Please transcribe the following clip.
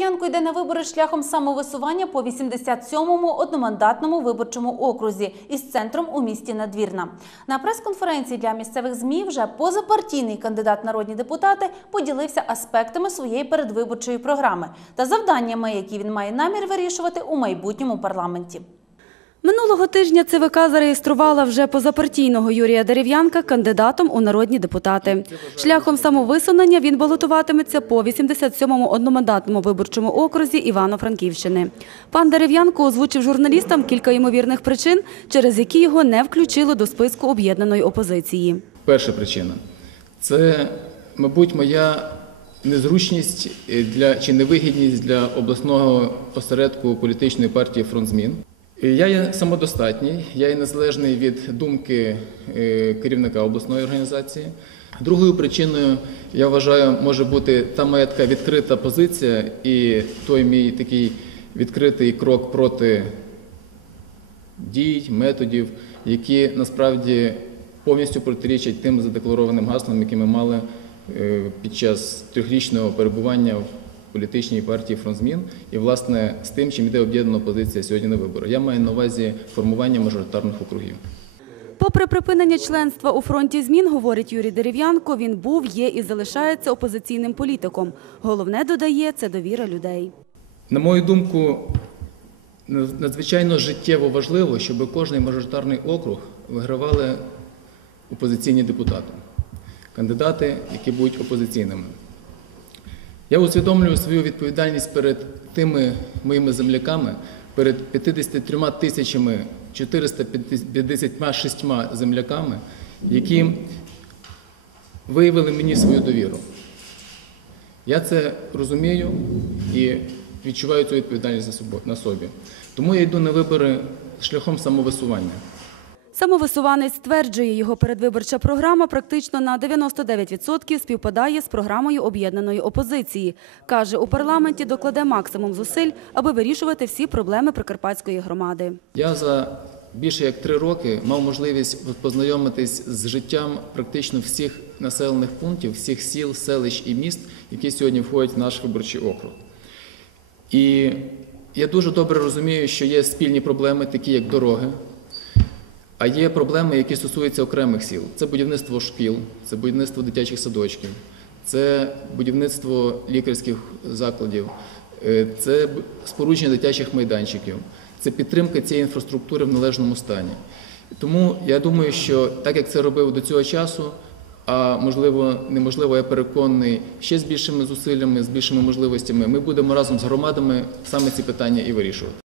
Дерев'янко йде на вибори шляхом самовисування по 87-му одномандатному виборчому окрузі із центром у місті Надвірна. На прес-конференції для місцевих ЗМІ вже позапартійний кандидат народні депутати поділився аспектами своєї передвиборчої програми та завданнями, які він має намір вирішувати у майбутньому парламенті. Минулого тижня ЦВК зареєструвала вже позапартійного Юрія Дерев'янка кандидатом у народні депутати. Шляхом самовисунення він балотуватиметься по 87-му одномандатному виборчому окрузі Івано-Франківщини. Пан Дерев'янко озвучив журналістам кілька ймовірних причин, через які його не включило до списку об'єднаної опозиції. Перша причина це, мабуть, моя незручність е, для чи невигідність для обласного осередку політичної партії Фронт змін. Е, Я є самодостатній, я є незалежний від думки е, керівника обласної організації. Другою причиною, я вважаю, може бути та моя така відкрита позиція і той мій такий відкритий крок проти дій, методів, які насправді повністю протирічать тим задекларованим гаслам, які ми мали е, під час трьохрічного перебування в політичній партії «Фронт змін» і, власне, з тим, чим йде об'єднана опозиція сьогодні на вибори. Я маю на увазі формування мажоритарних округів. Попри припинення членства у фронті змін, говорить Юрій Дерев'янко, він був, є і залишається опозиційним політиком. Головне, додає, це довіра людей. На мою думку, надзвичайно життєво важливо, щоб кожний мажоритарний округ вигравали опозиційні депутати, кандидати, які будуть опозиційними. Я усвідомлюю свою відповідальність перед тими моїми земляками, перед 53 тисячами 456 земляками, які виявили мені свою довіру. Я це розумію і відчуваю цю відповідальність на собі. Тому я йду на вибори шляхом самовисування. Самовисуванець стверджує, його передвиборча програма практично на 99% співпадає з програмою об'єднаної опозиції. Каже, у парламенті докладе максимум зусиль, аби вирішувати всі проблеми Прикарпатської громади. Я за більше як три роки мав можливість познайомитись з життям практично всіх населених пунктів, всіх сіл, селищ і міст, які сьогодні входять в наш виборчий округ. І я дуже добре розумію, що є спільні проблеми, такі як дороги, а є проблеми, які стосуються окремих сіл. Це будівництво шкіл, це будівництво дитячих садочків, це будівництво лікарських закладів, е, це спорудження дитячих майданчиків, це підтримка цієї інфраструктури в належному стані. Тому я думаю, що так як це робив до цього часу, а можливо, неможливо, я переконаний, ще з більшими зусиллями, з більшими можливостями, ми будемо разом з громадами саме ці питання і вирішувати.